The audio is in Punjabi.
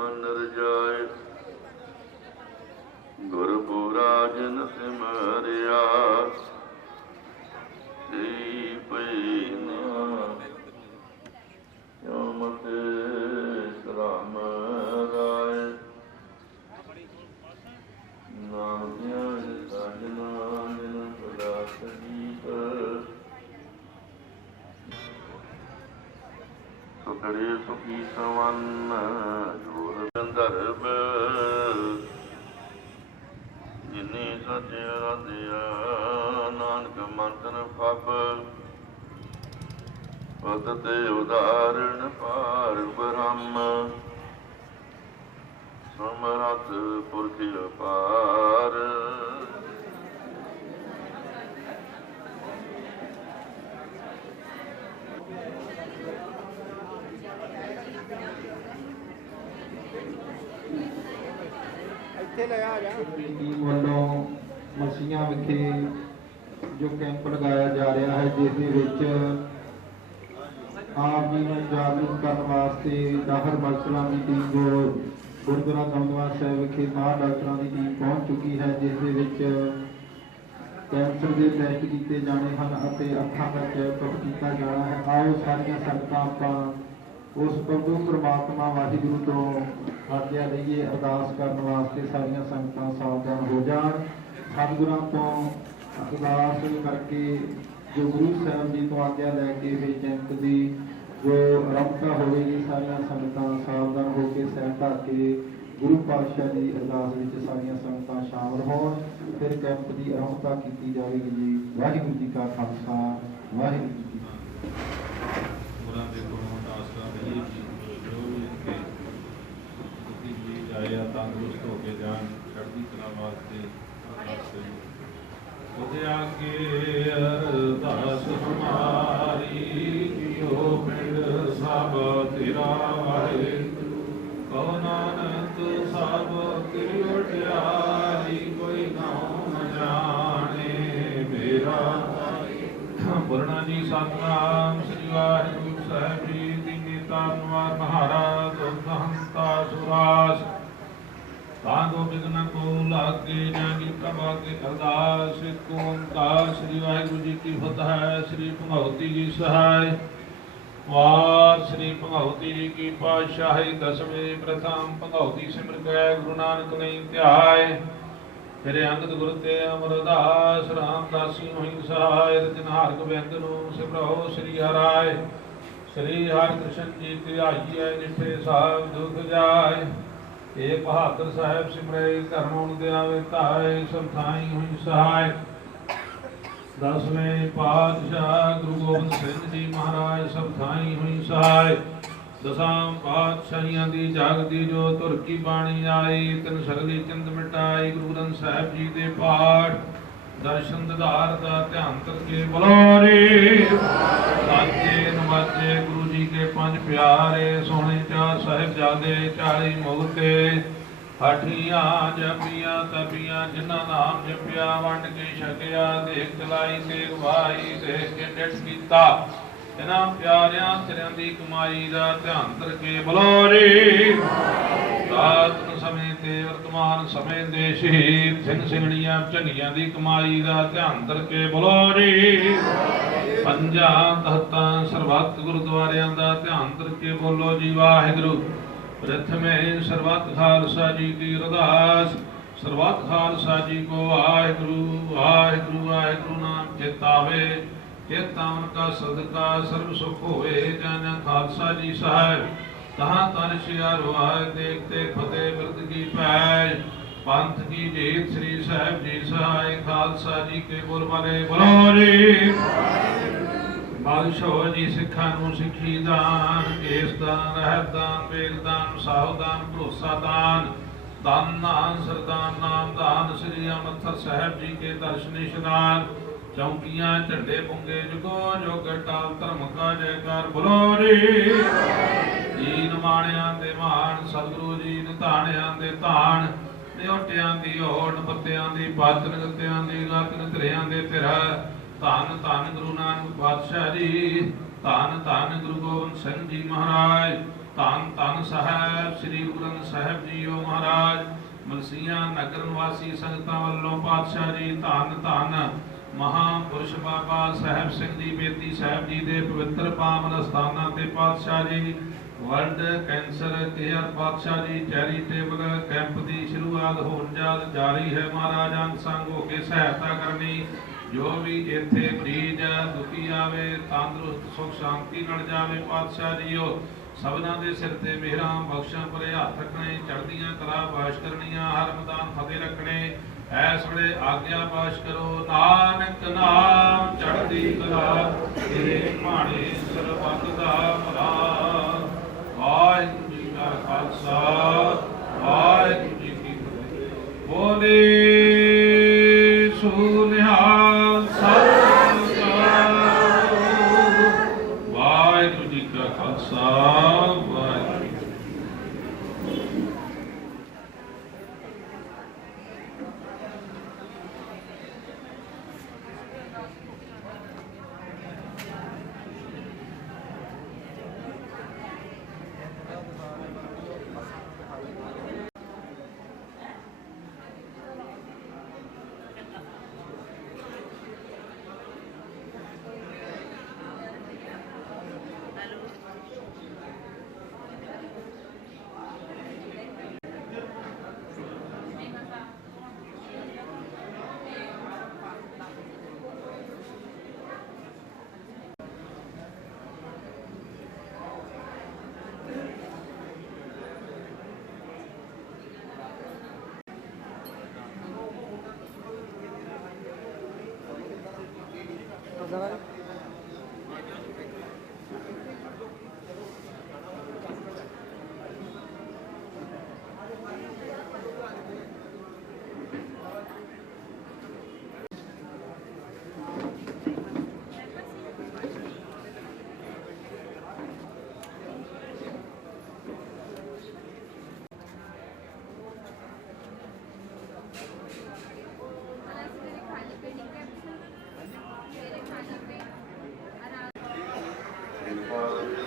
मन रजाए गुरपुरा जिन सिमरिया राम राय नाम साजना सदा सजीत सुखड़े सुखी सवन जोर गंधर्व जिन्नी सच रदिया नानक मंत्र फब पतते उदाहरण पार ब्रह्म समरथ पुरख अपार ਵੱਲੋਂ ਮਸੀਆਂ ਵਿਖੇ ਜੋ ਕੈਂਪ ਲਗਾਇਆ ਜਾ ਰਿਹਾ ਹੈ, ਜਿਸ ਦੇ ਵਿੱਚ ਆਪ ਜੀ ਨੂੰ ਜਾਗਰੂਕ ਕਰਨ ਵਾਸਤੇ ਦਾਖਲ ਮਸਲਾਂ ਦੀ ਟੀਮ ਜੋ ਗੁਰਦੁਆਰਾ ਦਮਦਮਾ ਸਾਹਿਬ ਵਿਖੇ ਮਾਹਰ ਡਾਕਟਰਾਂ ਦੀ ਟੀਮ ਪਹੁੰਚ ਚੁੱਕੀ ਹੈ, ਜਿਸ ਦੇ ਵਿੱਚ ਕੈਂਸਰ ਦੇ ਟੈਸਟ ਕੀਤੇ ਜਾਣੇ ਹਨ ਅਤੇ ਅੱਖਾਂ ਦਾ ਚੈੱਕਅਪ ਕੀਤਾ ਜਾਣਾ ਹੈ। ਆਓ ਸਾਰੀਆਂ ਸੰਗਤਾਂ ਆਪਾਂ ਉਸ ਪ੍ਰਭੂ ਪਰਮਾਤਮਾ ਵਾਹਿਗੁਰੂ ਤੋਂ ਆਗਿਆ ਲਈਏ। ਅਰਦਾਸ ਕਰਨ ਵਾਸਤੇ ਸਾਰੀਆਂ ਸੰਗਤਾਂ ਸਾਵਧਾਨ ਹੋ ਜਾਣ। ਸਤਿਗੁਰਾਂ ਤੋਂ ਅਰਦਾਸ ਕਰਕੇ ਜੋ ਗੁਰੂ ਸਾਹਿਬ ਜੀ ਤੋਂ ਆਗਿਆ ਲੈ ਕੇ ਇਹ ਕੈਂਪ ਦੀ ਜੋ ਆਰੰਭਤਾ ਹੋਵੇਗੀ, ਸਾਰੀਆਂ ਸੰਗਤਾਂ ਸਾਵਧਾਨ ਹੋ ਕੇ ਸਹਿ ਢਾਹ ਕੇ ਗੁਰੂ ਪਾਤਸ਼ਾਹ ਦੀ ਅਰਦਾਸ ਵਿੱਚ ਸਾਰੀਆਂ ਸੰਗਤਾਂ ਸ਼ਾਮਲ ਹੋਣ। ਫਿਰ ਕੈਂਪ ਦੀ ਆਰੰਭਤਾ ਕੀਤੀ ਜਾਵੇਗੀ ਜੀ। ਵਾਹਿਗੁਰੂ ਜੀ ਕਾ ਖਾਲਸਾ, ਵਾਹਿਗੁਰੂ ਜੀ ਕੀ ਫਤਿਹ। ਗੁਰਾਂ ਦੇ ਕੋਲੋਂ ਆਸਰਾ ਰਹੀਏ ਜੀ, ਜੋ ਵੀ ਇੱਥੇ ਤੁਸੀਂ ਵੀ ਆਏ ਆ ਤੰਦਰੁਸਤ ਹੋ ਕੇ ਜਾਣ, ਚੜ੍ਹਦੀ ਕਲਾ ਵਾਸਤੇ ਅਰਦਾਸ ਕਰੀਏ। ਉਹਦੇ ਆਗੇ ਅਰਦਾਸ ਹਮਾਰੀ ਕੀਓ ਪਿੰਡ ਸਭ ਤੇਰਾ ਵਾਹਿਗੁਰੂ, ਕਹੋ ਨਾਨਕ ਸਭ ਤੇਰੀ ਵਡਿਆਈ, ਕੋਈ ਨਾਮ ਨ ਜਾਣੇ ਮੇਰਾ ਪੁਰਣਾ ਜੀ। ਸਤਿਨਾਮ ਸ੍ਰੀ ਵਾਹਿਗੁਰੂ ਸਾਹਿਬ ਜੀ। ਦੀਨੇ ਤਾਨਵਾਰ ਮਹਾਰਾਜ ਦੁਖਹੰਤਾ ਸੁਰਾਸ, ਤਾਂ ਕੋ ਬਿਗਨ ਕੋ ਲਾਗੇ ਜਾਗੀ ਪ੍ਰਭਾ ਕੇ ਅਰਦਾਸ। ਏਕ ਓੰਕਾਰ ਸ੍ਰੀ ਵਾਹਿਗੁਰੂ ਜੀ ਕੀ ਫਤਿਹ। ਸ੍ਰੀ ਭਗਵਤੀ ਜੀ ਸਹਾਇ ਵਾਰ ਸ੍ਰੀ ਭਗਵਤੀ ਜੀ ਕੀ ਪਾਤਸ਼ਾਹੀ। ਦਸਵੇਂ ਪ੍ਰਥਮ ਭਗਵਤੀ ਸਿਮਰ ਕੈ ਗੁਰੂ ਨਾਨਕ ਨਹੀਂ ਧਿਆਏ। ਤੇਰੇ ਅੰਗਦ ਗੁਰ ਤੇ ਅਮਰਦਾਸ ਰਾਮਦਾਸੀ ਹੋਈ ਸਹਾਇ। ਰਚਨਹਾਰ ਗੋਬਿੰਦ ਨੂੰ ਸਿਮਰੋ ਸ੍ਰੀ ਹਰਾਏ। ਸ੍ਰੀ ਹਰਿ ਕ੍ਰਿਸ਼ਨ ਜੀ ਧਿਆਈਐ, ਜਿਠੇ ਸਾਹਿਬ ਦੁਖ ਜਾਏ। ਏਕ ਬਹਾਦਰ ਸਾਹਿਬ ਸਿਮਰੇ, ਧਰਮ ਦਿਆਵੇ ਧਾਏ। ਸਭ ਥਾਈ ਹੋਈ ਸਹਾਇ। ਦਸਵੇਂ ਪਾਤਸ਼ਾਹ ਗੁਰੂ ਗੋਬਿੰਦ ਸਿੰਘ ਜੀ ਮਹਾਰਾਜ, ਸਭ ਥਾਈ ਹੋਈ ਸਹਾਇ। ਦਸਾਂ ਪਾਤਸ਼ਾਹੀਆਂ ਦੀ ਜਾਗਦੀ ਜੋ ਧੁਰ ਕੀ ਬਾਣੀ ਆਈ, ਤਿਨ ਸਗਲੀ ਚਿੰਤ ਮਿਟਾਈ। ਗੁਰੂ ਗ੍ਰੰਥ ਸਾਹਿਬ ਜੀ ਦੇ ਪਾਠ ਦਰਸ਼ਨ ਦਿਦਾਰ ਦਾ ਧਿਆਨ ਕਰਕੇ ਬੁਲਾਰੇ। ਸਾਚੇ ਨਵਾਜੇ ਗੁਰੂ ਜੀ ਕੇ ਪੰਜ ਪਿਆਰੇ, ਸੋਹਣੇ ਚਾਰ ਸਾਹਿਬਜ਼ਾਦੇ 40 ਮੁਕਤੇ। ਹਠੀਆਂ ਜਪੀਆਂ ਤਪੀਆਂ ਜਿਨ੍ਹਾਂ ਨਾਮ ਜਪਿਆ, ਵੰਡ ਕੇ ਛਕਿਆ ਦੇਖ ਚਲਾਈ ਤੇ ਵਾਈ। ਦੇਖ ਕੇ ਡਿਠ ਕੀਤਾ ਇਹਨਾਂ ਪਿਆਰਿਆਂ ਤੇਰਿਆਂ ਦੀ ਕਮਾਈ ਦਾ ਧਿਆਨ ਕਰਕੇ ਬੁਲਾਰੇ। ਰਾਤ ਸਮੇਂ ਤੇ ਵਰਤਮਾਨ ਸਮੇਂ ਦੇ ਸ਼ਹੀਦ ਸਿੰਘ ਸਿੰਘਣੀਆਂ ਝੰਡੀਆਂ ਦੀ ਕਮਾਈ ਦਾ ਧਿਆਨ ਕਰਕੇ ਬੁਲਾਰੇ। ਪੰਜਾਂ ਤਖਤਾਂ ਸਰਬੱਤ ਗੁਰਦੁਆਰਿਆਂ ਦਾ ਧਿਆਨ ਕਰਕੇ ਬੋਲੋ ਜੀ ਵਾਹਿਗੁਰੂ। ਪ੍ਰਥਮੇ ਸਰਬੱਤ ਖਾਲਸਾ ਜੀ ਕੀ ਅਰਦਾਸ। ਸਰਬੱਤ ਖਾਲਸਾ ਜੀ ਕੋ ਵਾਹਿਗੁਰੂ ਵਾਹਿਗੁਰੂ ਵਾਹਿਗੁਰੂ ਨਾਮ ਚੇਤਾਵੇ। ਚੇਤਾ ਉਨਕਾ ਸਦਕਾ ਸਰਬ ਸੁਖ ਹੋਏ। ਜਨ ਖਾਲਸਾ ਜੀ ਸਾਹਿਬ ਤਹਾਂ ਤਨ ਸ਼ਿਆਰ ਹੋਏ। ਦੇਖਤੇ ਫਤਿਹ ਬਿਰਦ ਕੀ ਪੈਜ। ਪੰਥ ਕੀ ਜੀਤ ਸ੍ਰੀ ਸਾਹਿਬ ਜੀ ਸਹਾਇ। ਖਾਲਸਾ ਜੀ ਕੇ ਬੋਲ ਵਾਲੇ ਬੋਲੋ ਜੀ। ਬਾਦਸ਼ਾਹ ਜੀ ਸਿੱਖਾਂ ਨੂੰ ਸਿੱਖੀ ਦਾਨ, ਕੇਸ ਦਾਨ, ਰਹਿਤ ਦਾਨ, ਵੇਦ ਦਾਨ, ਸਾਹੁ ਦਾਨ, ਭਰੋਸਾ ਦਾਨ, ਦਾਨ ਨਾਮ ਸਰਦਾਨ ਨਾਮ ਦਾਨ। ਸ੍ਰੀ ਅੰਮ੍ਰਿਤਸਰ ਸਾਹਿਬ ਜੀ ਕੇ ਦਰਸ਼ਨ ਇਸ਼ਨਾਨ। ਚੌਂਕੀਆਂ ਝੰਡੇ ਪੁੰਗੇ ਜੁਗੋ ਜੁਗ ਟਾਲ ਧਰਮ ਕਾ ਜੈਕਾਰ ਬੋਲੋ ਰੇ। ਦੀਨ ਮਾਣਿਆਂ ਦੇ ਮਾਣ ਸਤਿਗੁਰੂ ਜੀ ਨਿਧਾਣਿਆਂ ਦੇ ਧਾਨ। ਨਿਓਟਿਆਂ ਦੀ ਓਟ ਪੱਤਿਆਂ ਦੀ ਪਾਤਨ ਗੱਤਿਆਂ ਦੀ ਗਾਤਨ ਧਰਿਆਂ ਦੇ ਧਿਰਾ। ਧੰਨ ਧੰਨ ਗੁਰੂ ਨਾਨਕ ਪਾਤਸ਼ਾਹ ਜੀ। ਧੰਨ ਧੰਨ ਗੁਰੂ ਗੋਬਿੰਦ ਸਿੰਘ ਜੀ ਮਹਾਰਾਜ। ਧੰਨ ਧੰਨ ਸਾਹਿਬ ਸ੍ਰੀ ਗੁਰੂ ਗ੍ਰੰਥ ਸਾਹਿਬ ਜੀਓ ਮਹਾਰਾਜ। ਮਲਸੀਆਂ ਨਗਰ ਨਿਵਾਸੀ ਸੰਗਤਾਂ ਵੱਲੋਂ ਪਾਤਸ਼ਾਹ ਜੀ ਧੰਨ ਧੰਨ ਮਹਾਂਪੁਰਸ਼ ਬਾਬਾ ਸਾਹਿਬ ਸਿੰਘ ਜੀ ਬੇਦੀ ਸਾਹਿਬ ਜੀ ਦੇ ਪਵਿੱਤਰ ਪਾਵਨ ਸਥਾਨਾਂ ਤੇ ਪਾਤਸ਼ਾਹ ਜੀ ਵਰਲਡ ਕੈਂਸਰ ਕੇਅਰ ਪਾਤਸ਼ਾਹ ਜੀ ਚੈਰੀਟੇਬਲ ਕੈਂਪ ਦੀ ਸ਼ੁਰੂਆਤ ਹੋਣ ਜਾਰੀ ਹੈ। ਮਹਾਰਾਜ ਅੰਗ ਸੰਗ ਹੋ ਕੇ ਸਹਾਇਤਾ ਕਰਨੀ। ਜੋ ਵੀ ਇੱਥੇ ਮਰੀਜ਼ ਦੁਖੀ ਆਵੇ ਤੰਦਰੁਸਤ ਸੁਖ ਸ਼ਾਂਤੀ ਨਾਲ ਜਾਵੇ ਪਾਤਸ਼ਾਹ ਜੀਓ। ਸਭਨਾਂ ਦੇ ਸਿਰ ਤੇ ਮਿਹਰਾਂ ਬਖਸ਼ਾਂ ਭਰੇ ਹੱਥ ਰੱਖਣੇ, ਚੜ੍ਹਦੀਆਂ ਕਲਾ ਬਾਸ਼ ਕਰਨੀਆਂ, ਹਰ ਮੈਦਾਨ ਫਤਿਹ ਰੱਖਣੇ। ਐਸ ਵੇਲੇ ਆਗਿਆ ਬਾਸ਼ ਕਰੋ। ਨਾਨਕ ਨਾਮ ਚੜ੍ਹਦੀ ਕਲਾ ਤੇਰੇ ਭਾਣੇ ਸਰਬੱਤ ਦਾ ਭਲਾ। ਵਾਹਿਗੁਰੂ ਜੀ ਕਾ ਖਾਲਸਾ ਵਾਹਿਗੁਰੂ ਜੀ ਕੀ ਫਤਿਹ। ਬੋਲੇ ਸੋ ਨਿਹਾਲ ਸਤਿ ਸ੍ਰੀ ਅਕਾਲ। ਵਾਹਿਗੁਰੂ ਜੀ ਕਾ ਖਾਲਸਾ ਵਾਹਿਗੁਰੂ ਜੀ ਕੀ ਫਤਿਹ। Father,